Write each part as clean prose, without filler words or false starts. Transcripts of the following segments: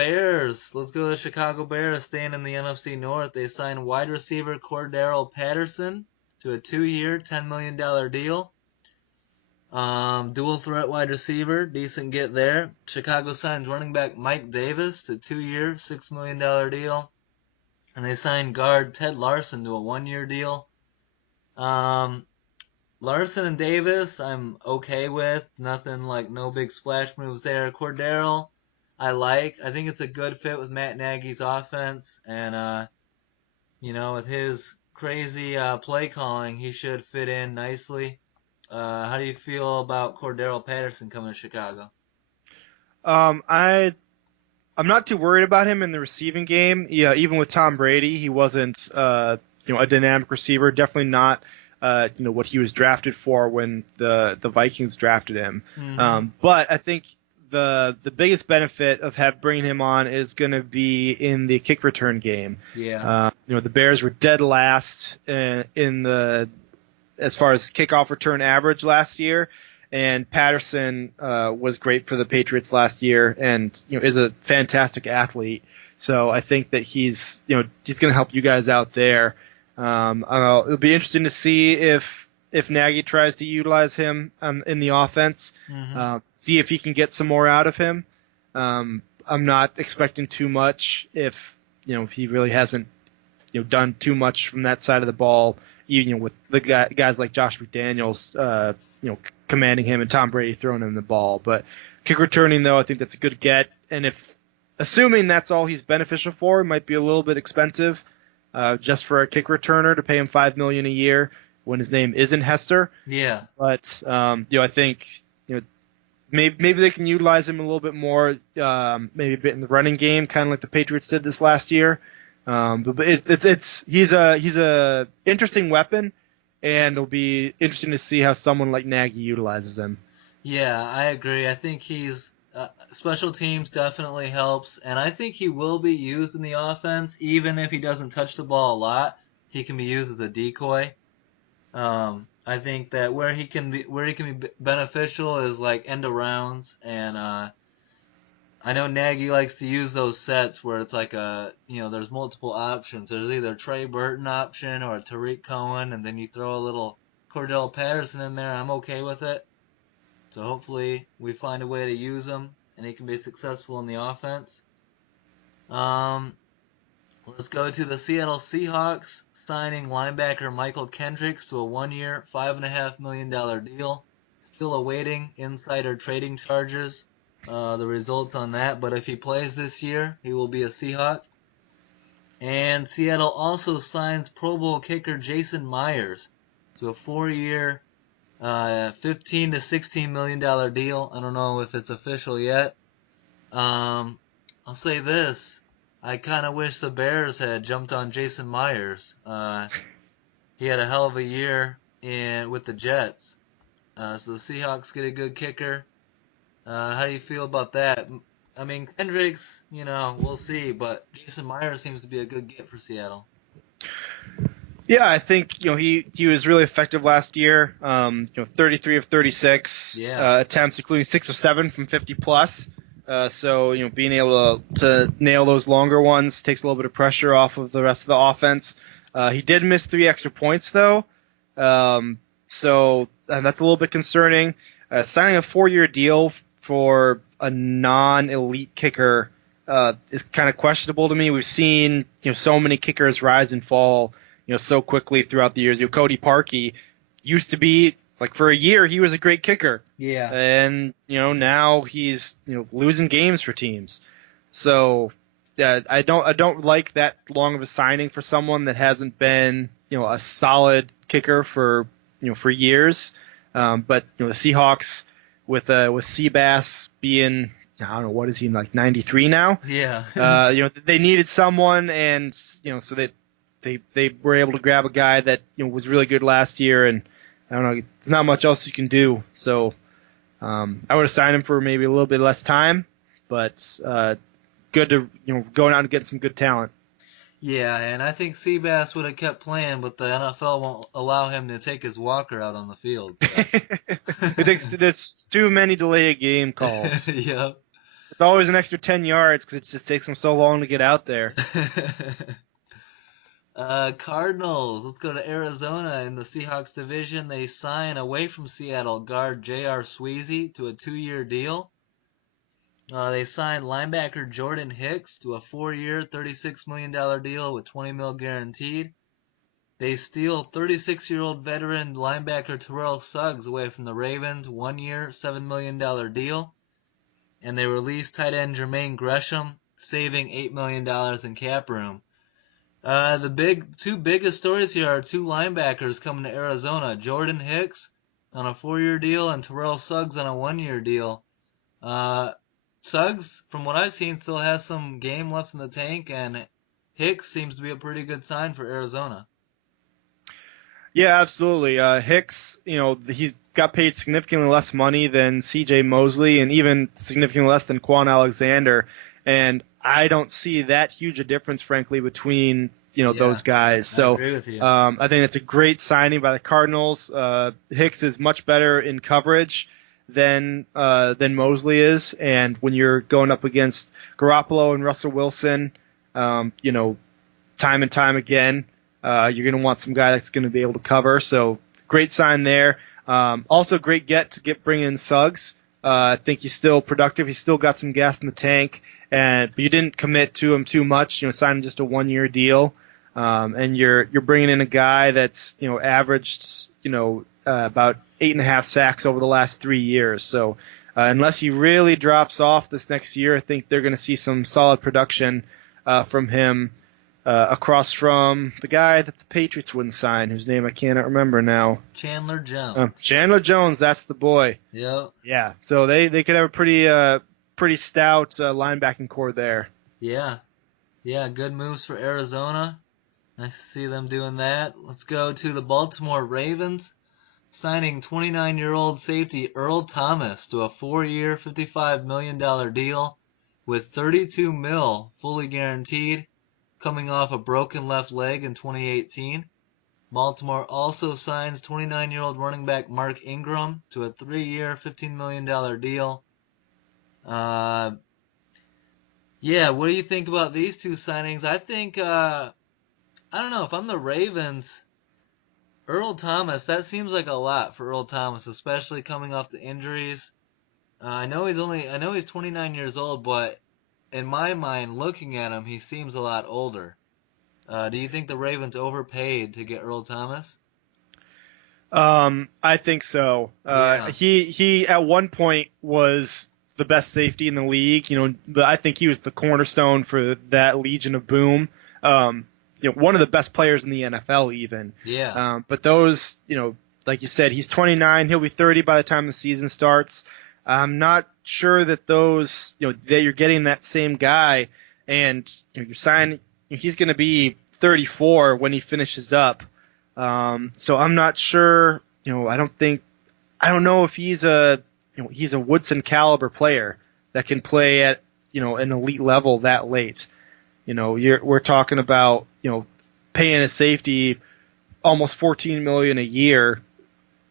Bears. Let's go to the Chicago Bears, staying in the NFC North. They signed wide receiver Cordero Patterson to a 2-year, $10 million deal. Dual threat wide receiver, decent get there. Chicago signs running back Mike Davis to 2-year, $6 million deal. And they signed guard Ted Larson to a 1-year deal. Um, Larson and Davis, I'm okay with. Nothing like no big splash moves there. Cordero, I like. I think it's a good fit with Matt Nagy's offense, and with his crazy play calling, he should fit in nicely. How do you feel about Cordero Patterson coming to Chicago? I I'm not too worried about him in the receiving game. Yeah, even with Tom Brady, he wasn't a dynamic receiver. Definitely not what he was drafted for when the Vikings drafted him. Mm-hmm. But I think the biggest benefit of bringing him on is going to be in the kick return game. Yeah. The Bears were dead last in the as far as kickoff return average last year. And Patterson was great for the Patriots last year, and is a fantastic athlete. So I think that he's going to help you guys out there. It'll be interesting to see if Nagy tries to utilize him in the offense. Mm-hmm. See if he can get some more out of him. I'm not expecting too much if he really hasn't done too much from that side of the ball. Even with the guys like Josh McDaniels, commanding him and Tom Brady throwing him the ball. But kick returning, though, I think that's a good get. And assuming that's all he's beneficial for, it might be a little bit expensive just for a kick returner to pay him $5 million a year when his name isn't Hester. Yeah. But I think maybe they can utilize him a little bit more, maybe a bit in the running game, kind of like the Patriots did this last year. But he's a interesting weapon, and it'll be interesting to see how someone like Nagy utilizes him. Yeah, I agree. I think he's special teams definitely helps, and I think he will be used in the offense, even if he doesn't touch the ball a lot. He can be used as a decoy. I think that where he can be beneficial is like end arounds, and I know Nagy likes to use those sets where it's like there's multiple options. There's either a Trey Burton option or a Tariq Cohen, and then you throw a little Cordell Patterson in there. I'm okay with it. So hopefully we find a way to use him and he can be successful in the offense. Um, let's go to the Seattle Seahawks signing linebacker Michael Kendricks to a 1-year, $5.5 million deal. Still awaiting insider trading charges. The result on that, but if he plays this year, he will be a Seahawk. And Seattle also signs Pro Bowl kicker Jason Myers to a 4-year, $15 to $16 million deal. I don't know if it's official yet. I'll say this: I kind of wish the Bears had jumped on Jason Myers. He had a hell of a year with the Jets. So the Seahawks get a good kicker. How do you feel about that? I mean, Kendricks, we'll see, but Jason Myers seems to be a good get for Seattle. Yeah, I think he was really effective last year. 33 of 36 attempts, including 6 of 7 from 50 plus. So being able to nail those longer ones takes a little bit of pressure off of the rest of the offense. He did miss 3 extra points though, so that's a little bit concerning. Signing a 4-year deal for a non-elite kicker is kind of questionable to me. We've seen so many kickers rise and fall so quickly throughout the years. Cody Parkey used to be like for a year he was a great kicker. Yeah. And now he's losing games for teams. So I don't like that long of a signing for someone that hasn't been a solid kicker for years. But the Seahawks with Seabass being, I don't know, what is he, like 93 now? Yeah. They needed someone, and so they were able to grab a guy that was really good last year, and I don't know, there's not much else you can do. So I would have signed him for maybe a little bit less time, but good to going out and get some good talent. Yeah, and I think Seabass would have kept playing, but the NFL won't allow him to take his walker out on the field. So. There's too many delay game calls. Yeah. it's always an extra 10 yards because it just takes them so long to get out there. Cardinals. Let's go to Arizona in the Seahawks division. They sign away from Seattle guard J.R. Sweezy to a 2-year deal. They signed linebacker Jordan Hicks to a 4-year, $36 million deal with $20 million guaranteed. They steal 36-year-old veteran linebacker Terrell Suggs away from the Ravens, 1-year, $7 million deal. And they released tight end Jermaine Gresham, saving $8 million in cap room. The two biggest stories here are two linebackers coming to Arizona: Jordan Hicks on a 4-year deal and Terrell Suggs on a 1-year deal. Suggs, from what I've seen, still has some game left in the tank, and Hicks seems to be a pretty good sign for Arizona. Yeah, absolutely. Hicks, he got paid significantly less money than C.J. Mosley and even significantly less than Quan Alexander. And I don't see that huge a difference, frankly, between those guys. So I agree with you. I think it's a great signing by the Cardinals. Hicks is much better in coverage than Mosley is, and when you're going up against Garoppolo and Russell Wilson, time and time again, you're going to want some guy that's going to be able to cover. So great sign there. Also great to bring in Suggs. I think he's still productive. He's still got some gas in the tank, but you didn't commit to him too much. Signing just a 1-year deal, and you're bringing in a guy that's averaged about 8.5 sacks over the last 3 years. So unless he really drops off this next year, I think they're going to see some solid production from him. Across from the guy that the Patriots wouldn't sign, whose name I cannot remember now. Chandler Jones. Chandler Jones, that's the boy. Yep. Yeah. So they could have a pretty stout linebacking core there. Yeah. Yeah, good moves for Arizona. Nice to see them doing that. Let's go to the Baltimore Ravens, signing 29-year-old safety Earl Thomas to a 4-year, $55 million deal with $32 million fully guaranteed, coming off a broken left leg in 2018. Baltimore also signs 29-year-old running back Mark Ingram to a 3-year, $15 million deal. Yeah, what do you think about these two signings? I think, I don't know, if I'm the Ravens, Earl Thomas, that seems like a lot for Earl Thomas, especially coming off the injuries. I know he's 29 years old, but in my mind, looking at him, he seems a lot older. Do you think the Ravens overpaid to get Earl Thomas? I think so. Yeah. He at one point was the best safety in the league. But I think he was the cornerstone for that Legion of Boom. One of the best players in the NFL even. Yeah. But those, like you said, he's 29. He'll be 30 by the time the season starts. I'm not sure that those, that you're getting that same guy, and you're signing. He's going to be 34 when he finishes up. So I'm not sure. I don't know if he's a Woodson caliber player that can play at an elite level that late. We're talking about paying a safety almost $14 million a year,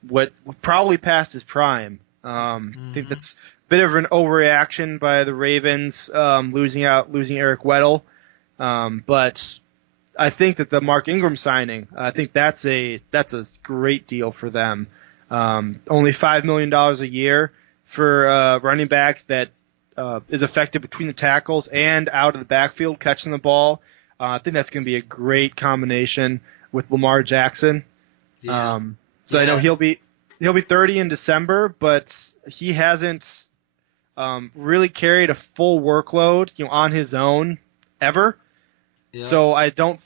what probably past his prime. I think that's a bit of an overreaction by the Ravens, losing Eric Weddle. But I think that the Mark Ingram signing, I think that's a great deal for them. Only $5 million a year for a running back that is effective between the tackles and out of the backfield catching the ball. I think that's going to be a great combination with Lamar Jackson. Yeah. I know he'll be 30 in December, but he hasn't really carried a full workload on his own ever. Yeah. So I don't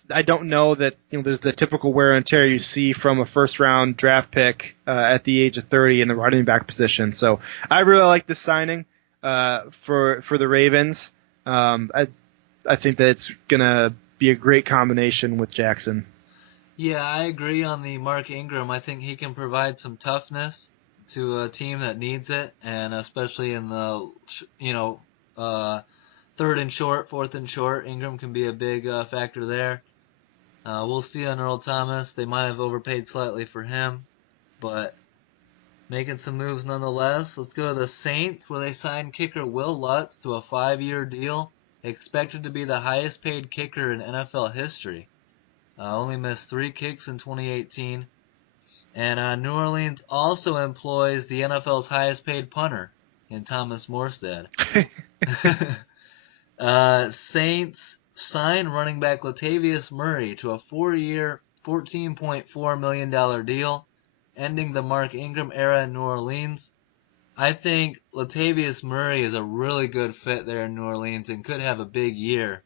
know that there's the typical wear and tear you see from a first round draft pick at the age of 30 in the running back position. So I really like this signing for the Ravens. I think that it's gonna be a great combination with Jackson. Yeah, I agree on the Mark Ingram. I think he can provide some toughness to a team that needs it, and especially in the third and short, fourth and short, Ingram can be a big factor there. We'll see on Earl Thomas. They might have overpaid slightly for him, but making some moves nonetheless. Let's go to the Saints, where they signed kicker Will Lutz to a 5-year deal, expected to be the highest paid kicker in NFL history. Only missed 3 kicks in 2018. And New Orleans also employs the NFL's highest paid punter in Thomas Morstead. Saints signed running back Latavius Murray to a 4-year, $14.4 million deal, ending the Mark Ingram era in New Orleans. I think Latavius Murray is a really good fit there in New Orleans and could have a big year.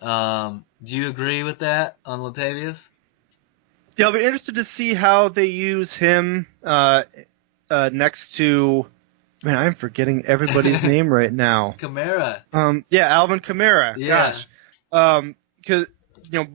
Do you agree with that on Latavius? Yeah, I'll be interested to see how they use him next to. Man, I'm forgetting everybody's name right now. Kamara. Yeah, Alvin Kamara. Yeah. Gosh. Because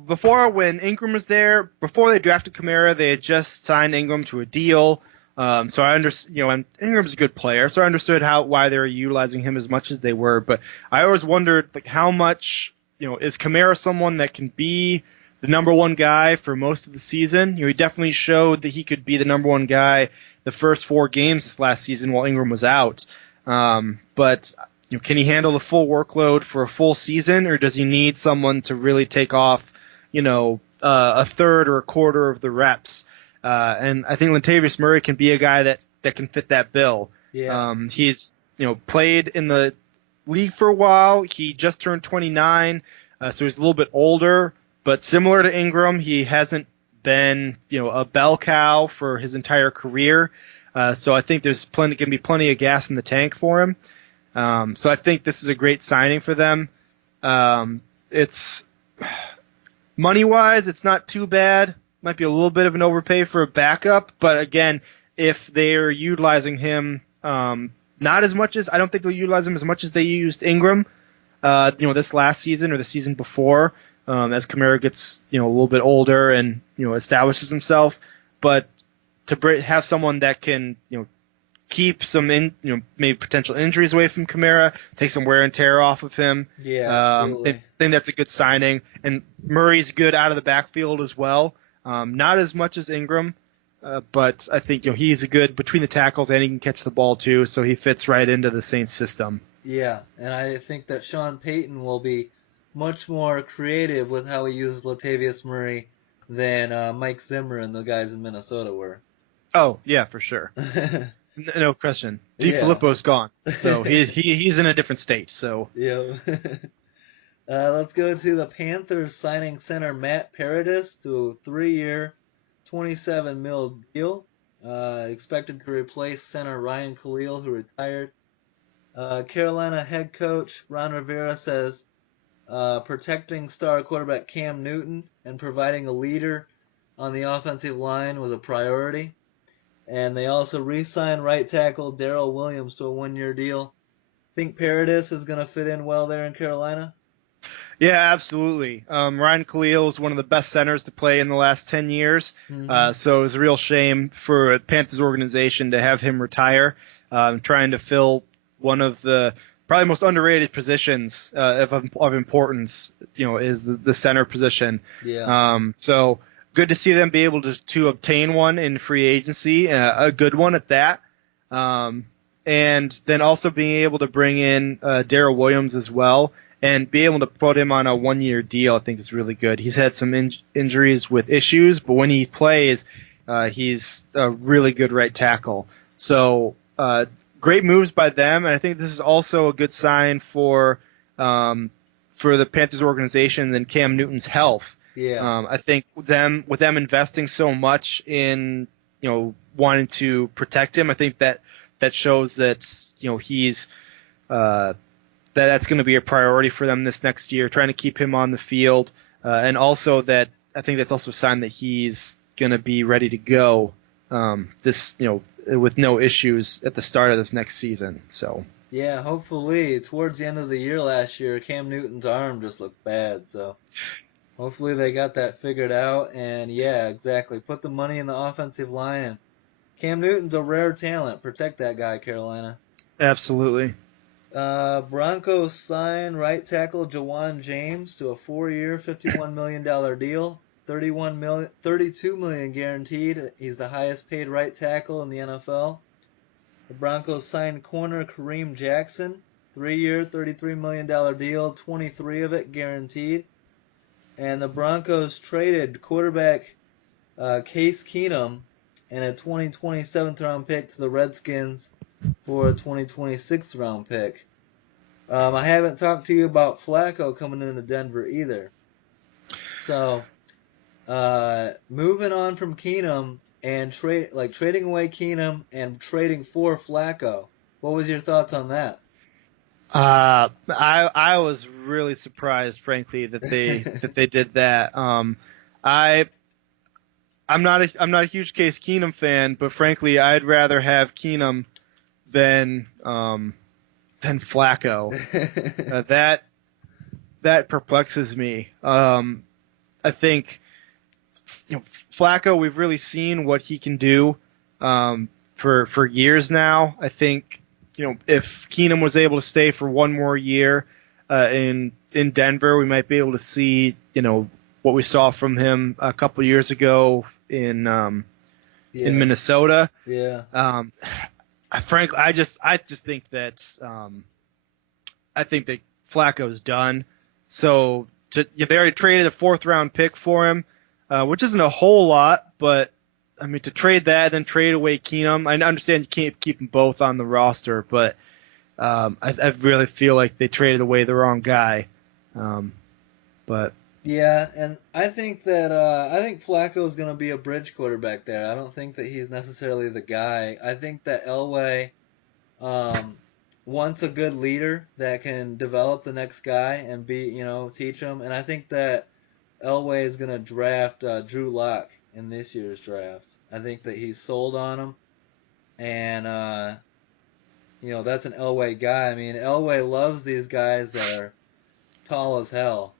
before when Ingram was there, before they drafted Kamara, they had just signed Ingram to a deal. So I understand, and Ingram's a good player, so I understood why they were utilizing him as much as they were. But I always wondered, like, how much, is Kamara someone that can be the number one guy for most of the season? He definitely showed that he could be the number one guy the first 4 games this last season while Ingram was out. But can he handle the full workload for a full season, or does he need someone to really take off, a third or a quarter of the reps? And I think Latavius Murray can be a guy that can fit that bill. Yeah. He's played in the league for a while. He just turned 29, so he's a little bit older. But similar to Ingram, he hasn't been a bell cow for his entire career. So I think there's going to be plenty of gas in the tank for him. So I think this is a great signing for them. It's money-wise, it's not too bad. Might be a little bit of an overpay for a backup, but again, if they're utilizing him not as much as, I don't think they'll utilize him as much as they used Ingram, this last season or the season before, as Kamara gets a little bit older and establishes himself. But to have someone that can keep some maybe potential injuries away from Kamara, take some wear and tear off of him. Yeah, absolutely. I think that's a good signing, and Murray's good out of the backfield as well. Not as much as Ingram, but I think he's a good between the tackles and he can catch the ball too, so he fits right into the Saints system. Yeah, and I think that Sean Payton will be much more creative with how he uses Latavius Murray than Mike Zimmer and the guys in Minnesota were. Oh yeah, for sure. No question. Filippo's gone, so he's in a different state. So yeah. Let's go to the Panthers signing center Matt Paradis to a 3-year, $27 million deal. Expected to replace center Ryan Khalil, who retired. Carolina head coach Ron Rivera says protecting star quarterback Cam Newton and providing a leader on the offensive line was a priority. And they also re-signed right tackle Darrell Williams to a 1-year deal. Think Paradis is going to fit in well there in Carolina? Yeah, absolutely. Ryan Khalil is one of the best centers to play in the last 10 years. Mm-hmm. So it was a real shame for the Panthers organization to have him retire. Trying to fill one of the probably most underrated positions of importance, is the center position. Yeah. So good to see them be able to obtain one in free agency, a good one at that. And then also being able to bring in Darrell Williams as well and be able to put him on a 1-year deal, I think is really good. He's had some injuries with issues, but when he plays, he's a really good right tackle. So great moves by them, and I think this is also a good sign for the Panthers organization and Cam Newton's health. Yeah. I think with them investing so much in wanting to protect him, I think that shows that he's that's going to be a priority for them this next year, trying to keep him on the field, and also that I think that's also a sign that he's going to be ready to go with no issues at the start of this next season. So yeah, hopefully towards the end of the year last year, Cam Newton's arm just looked bad, so hopefully they got that figured out. And yeah, exactly, put the money in the offensive line. Cam Newton's a rare talent. Protect that guy, Carolina. Absolutely. Broncos sign right tackle Jawan James to a 4-year, $51 million deal. 32 million guaranteed. He's the highest paid right tackle in the NFL. The Broncos signed corner Kareem Jackson, 3-year, $33 million deal, 23 of it guaranteed. And the Broncos traded quarterback Case Keenum and a 2020 7th round pick to the Redskins for a 2026 round pick. I haven't talked to you about Flacco coming into Denver either. So, moving on from Keenum and trading away Keenum and trading for Flacco. What was your thoughts on that? I was really surprised, frankly, that they did that. I I'm not a huge Case Keenum fan, but frankly, I'd rather have Keenum than Flacco. That perplexes me. I think Flacco, we've really seen what he can do for years now. I think if Keenum was able to stay for one more year in Denver, we might be able to see what we saw from him a couple years ago in Minnesota. Yeah. Frankly, I just think that Flacco's done. So they already traded a 4th round pick for him, which isn't a whole lot, but I mean to trade that and then trade away Keenum. I understand you can't keep them both on the roster, but I really feel like they traded away the wrong guy. But yeah, and I think that Flacco is going to be a bridge quarterback there. I don't think that he's necessarily the guy. I think that Elway wants a good leader that can develop the next guy and teach him. And I think that Elway is going to draft Drew Lock in this year's draft. I think that he's sold on him, and that's an Elway guy. I mean, Elway loves these guys that are tall as hell.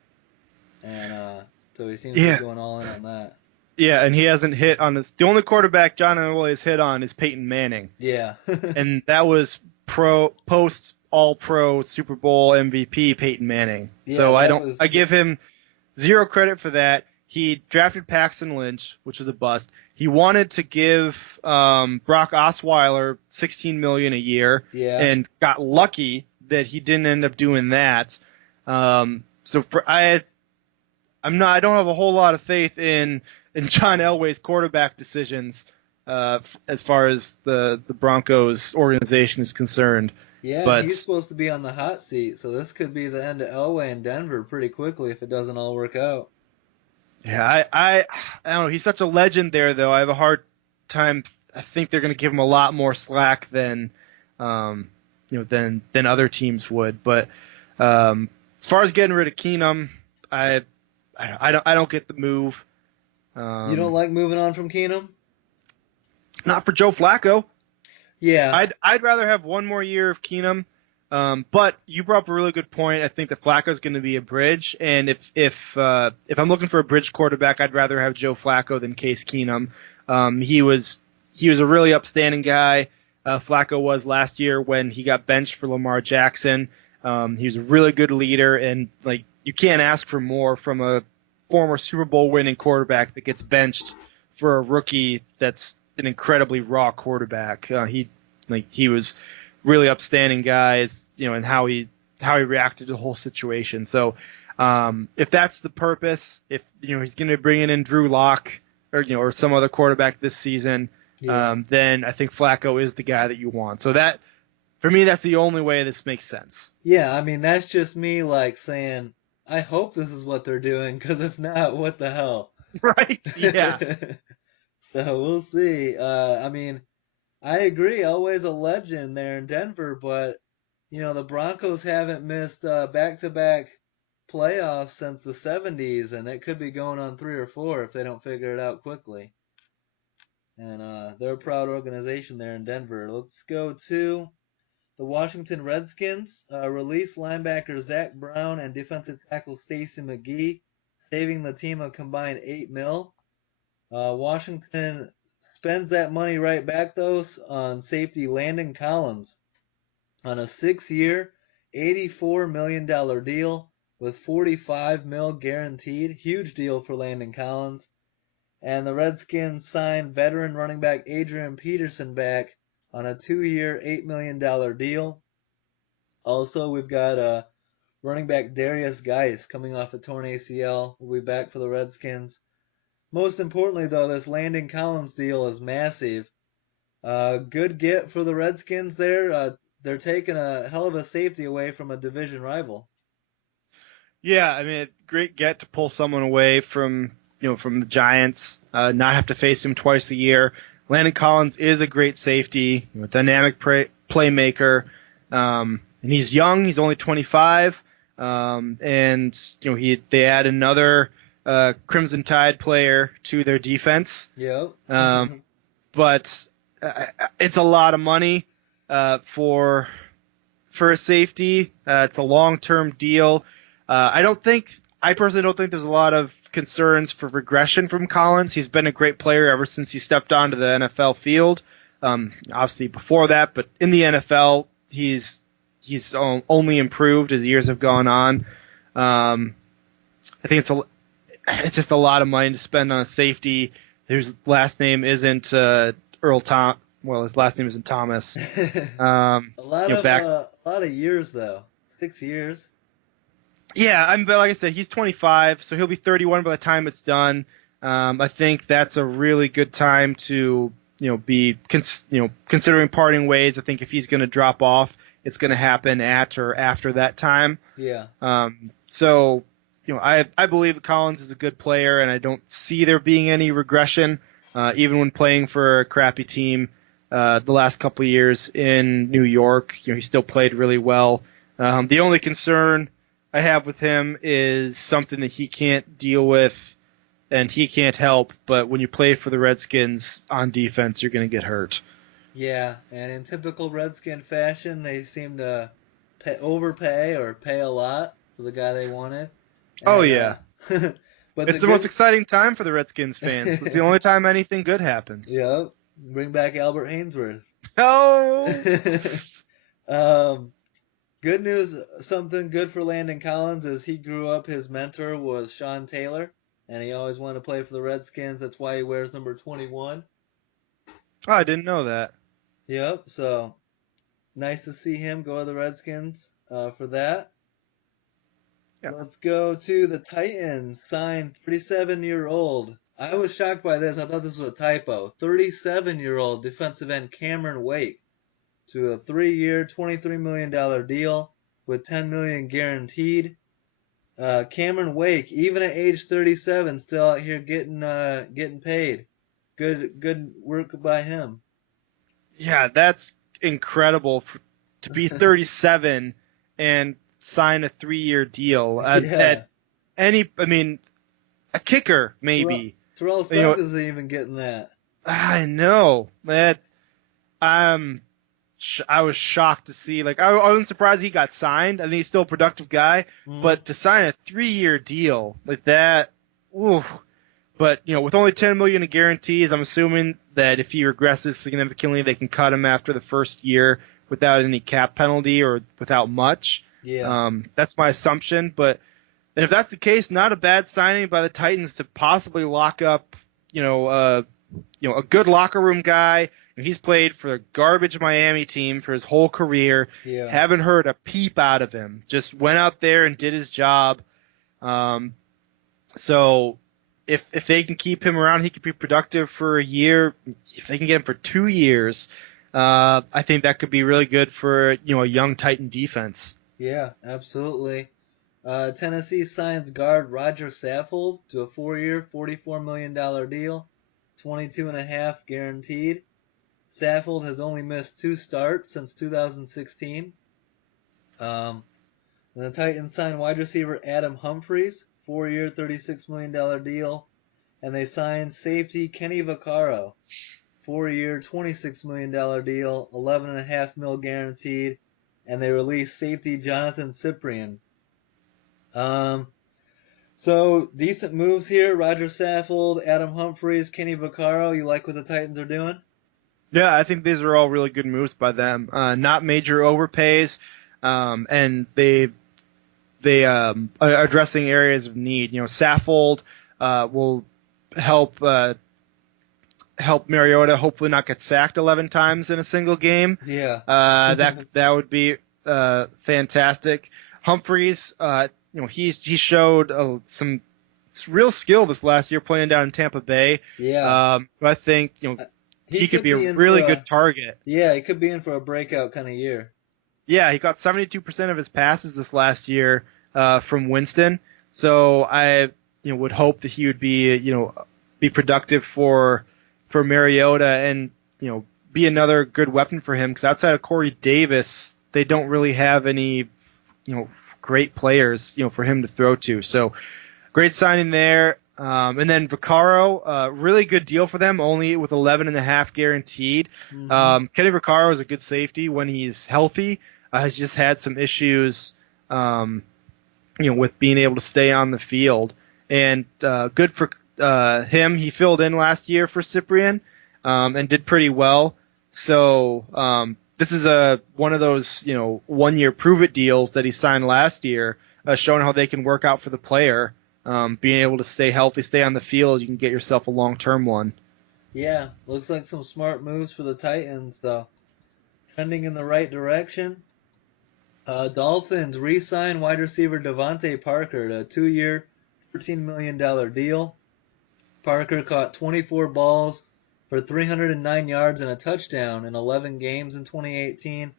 And so he seems to be going all in on that. Yeah, and he hasn't hit on the only quarterback John Elway has hit on is Peyton Manning. Yeah. And that was post All-Pro Super Bowl MVP Peyton Manning. Yeah, so I give him zero credit for that. He drafted Paxton Lynch, which was a bust. He wanted to give Brock Osweiler $16 million a year, and got lucky that he didn't end up doing that. I don't have a whole lot of faith in John Elway's quarterback decisions as far as the Broncos organization is concerned. Yeah, but he's supposed to be on the hot seat, so this could be the end of Elway in Denver pretty quickly if it doesn't all work out. Yeah, I don't know. He's such a legend there, though. I have a hard time. I think they're going to give him a lot more slack than other teams would. But as far as getting rid of Keenum, I don't get the move. You don't like moving on from Keenum? Not for Joe Flacco. Yeah. I'd rather have one more year of Keenum. But you brought up a really good point. I think that Flacco's going to be a bridge, and if I'm looking for a bridge quarterback, I'd rather have Joe Flacco than Case Keenum. He was a really upstanding guy. Flacco was last year when he got benched for Lamar Jackson. He was a really good leader, and you can't ask for more from a former Super Bowl winning quarterback that gets benched for a rookie that's an incredibly raw quarterback. He was really upstanding guys, and how he reacted to the whole situation. So if that's the purpose, if he's going to bring in Drew Lock or some other quarterback this season, then I think Flacco is the guy that you want. So that, for me, that's the only way this makes sense. Yeah, I mean, that's just me saying, I hope this is what they're doing, because if not, what the hell? Right? Yeah. So we'll see. I mean, I agree. Always a legend there in Denver, but the Broncos haven't missed back-to-back playoffs since the 70s, and it could be going on 3 or 4 if they don't figure it out quickly. And they're a proud organization there in Denver. Let's go to the Washington Redskins. Release linebacker Zach Brown and defensive tackle Stacey McGee, saving the team a combined $8 million. Washington spends that money right back, though, on safety Landon Collins on a 6-year, $84 million deal with 45 mil guaranteed. Huge deal for Landon Collins. And the Redskins signed veteran running back Adrian Peterson back on a 2-year, $8 million deal. Also, we've got running back Darius Geis coming off a torn ACL. Will be back for the Redskins. Most importantly, though, this Landon Collins deal is massive. Good get for the Redskins there. They're taking a hell of a safety away from a division rival. Yeah, I mean, great get to pull someone away from from the Giants, not have to face him twice a year. Landon Collins is a great safety, dynamic playmaker, and he's young. He's only 25, and they add another Crimson Tide player to their defense. Yep. But it's a lot of money for a safety. It's a long-term deal. I personally don't think there's a lot of concerns for regression from Collins. He's been a great player ever since he stepped onto the NFL field. Obviously before that, but in the NFL, he's only improved as years have gone on. I think it's just a lot of money to spend on a safety whose last name isn't Earl Thomas. Well, his last name isn't Thomas. A lot of years though. 6 years. Yeah, but like I said, he's 25, so he'll be 31 by the time it's done. I think that's a really good time to be considering parting ways. I think if he's going to drop off, it's going to happen at or after that time. Yeah. So I believe that Collins is a good player, and I don't see there being any regression, even when playing for a crappy team the last couple of years in New York. He still played really well. The only concern I have with him is something that he can't deal with and he can't help, but when you play for the Redskins on defense, you're going to get hurt. Yeah, and in typical Redskin fashion, they seem to overpay or pay a lot for the guy they wanted. Oh, yeah. But it's the most exciting time for the Redskins fans. It's the only time anything good happens. Yep. Bring back Albert Hainsworth. Oh! Good news, something good for Landon Collins is he grew up, his mentor was Sean Taylor, and he always wanted to play for the Redskins. That's why he wears number 21. Oh, I didn't know that. Yep, so nice to see him go to the Redskins for that. Yeah. Let's go to the Titans, signed 37-year-old. I was shocked by this. I thought this was a typo. 37-year-old defensive end Cameron Wake to a 3-year, $23 million deal with $10 million guaranteed. Cameron Wake, even at age 37, still out here getting paid. Good work by him. Yeah, that's incredible to be 37 and sign a 3-year deal. At a kicker maybe. Terrell Suggs isn't even getting that. I know that. I was shocked to see. I wasn't surprised he got signed. I think he's still a productive guy, but to sign a 3-year deal like that, ooh. But with only $10 million in guarantees, I'm assuming that if he regresses significantly, they can cut him after the first year without any cap penalty or without much. Yeah. That's my assumption. But if that's the case, not a bad signing by the Titans to possibly lock up, a good locker room guy. He's played for the garbage Miami team for his whole career. Yeah. Haven't heard a peep out of him. Just went out there and did his job. So if they can keep him around, he could be productive for a year. If they can get him for 2 years, I think that could be really good for a young Titan defense. Yeah, absolutely. Tennessee signs guard Roger Saffold to a 4-year, $44 million deal, $22.5 guaranteed. Saffold has only missed 2 starts since 2016. The Titans signed wide receiver Adam Humphries, 4-year, $36 million deal. And they signed safety Kenny Vaccaro, 4-year, $26 million deal, $11.5 million guaranteed. And they released safety Jonathan Cyprien. So decent moves here. Roger Saffold, Adam Humphries, Kenny Vaccaro. You like what the Titans are doing? Yeah, I think these are all really good moves by them. Not major overpays, and they they are addressing areas of need. Saffold will help Mariota hopefully not get sacked 11 times in a single game. Yeah. That would be fantastic. Humphreys, he showed some real skill this last year playing down in Tampa Bay. Yeah. So I think he could be a really good target. Yeah, he could be in for a breakout kind of year. Yeah, he got 72% of his passes this last year from Winston. So I would hope that he would be productive for Mariota and be another good weapon for him, because outside of Corey Davis, they don't really have any great players for him to throw to. So great signing there. And then Vaccaro, really good deal for them, only with 11.5 guaranteed. Mm-hmm. Kenny Vaccaro is a good safety when he's healthy. Has just had some issues, with being able to stay on the field. And good for him. He filled in last year for Cyprian and did pretty well. So this is one of those 1 year prove it deals that he signed last year, showing how they can work out for the player. Being able to stay healthy, stay on the field, you can get yourself a long-term one. Yeah, looks like some smart moves for the Titans, though. Trending in the right direction. Dolphins re-sign wide receiver Devontae Parker to a 2-year, $13 million deal. Parker caught 24 balls for 309 yards and a touchdown in 11 games in 2018.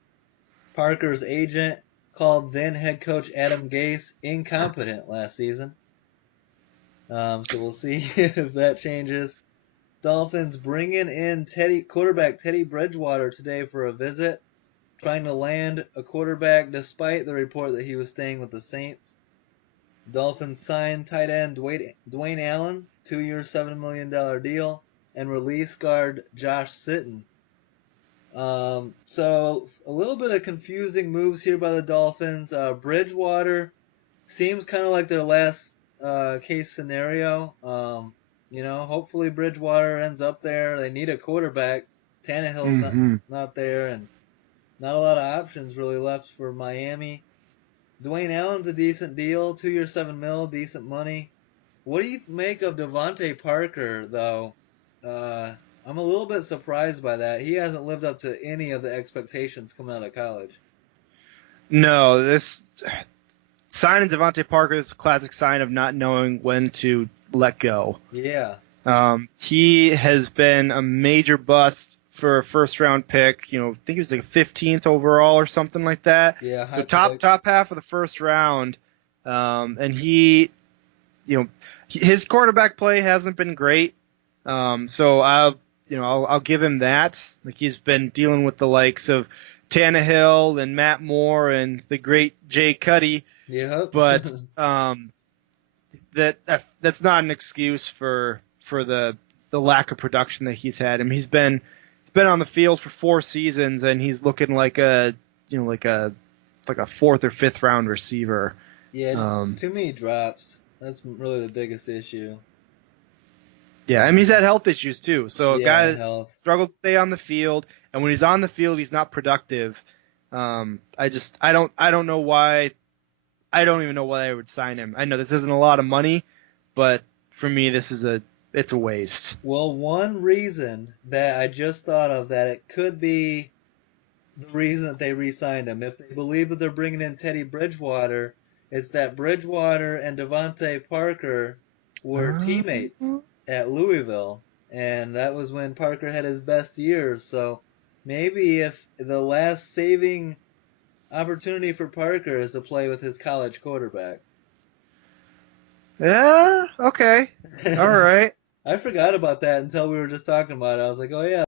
Parker's agent called then head coach Adam Gase incompetent last season. So we'll see if that changes. Dolphins bringing in quarterback Teddy Bridgewater today for a visit, trying to land a quarterback despite the report that he was staying with the Saints. Dolphins signed tight end Dwayne Allen, 2-year, $7 million deal, and release guard Josh Sitton. So a little bit of confusing moves here by the Dolphins. Bridgewater seems kind of like their last case scenario. Hopefully Bridgewater ends up there. They need a quarterback. Tannehill's not there, and not a lot of options really left for Miami. Dwayne Allen's a decent deal, 2-year, $7 million, decent money. What do you make of Devontae Parker, though? I'm a little bit surprised by that. He hasn't lived up to any of the expectations coming out of college. No, this signing Devontae Parker is a classic sign of not knowing when to let go. Yeah. He has been a major bust for a first-round pick. I think he was like 15th overall or something like that. Yeah. So top half of the first round. And his quarterback play hasn't been great. So I'll give him that. Like, he's been dealing with the likes of Tannehill and Matt Moore and the great Jay Cuddy. Yeah. But that's not an excuse for the lack of production that he's had. I mean, he's been on the field for 4 seasons, and he's looking like a 4th or 5th round receiver. Yeah, too many drops. That's really the biggest issue. Yeah, I mean, he's had health issues too. So a guy struggled to stay on the field, and when he's on the field, he's not productive. I don't know why. I don't even know why I would sign him. I know this isn't a lot of money, but for me, it's a waste. Well, one reason that I just thought of that it could be the reason that they re-signed him, if they believe that they're bringing in Teddy Bridgewater, it's that Bridgewater and Devontae Parker were teammates at Louisville, and that was when Parker had his best years. So maybe if the last saving opportunity for Parker is to play with his college quarterback. Yeah, okay. All right. I forgot about that until we were just talking about it. I was like, oh yeah,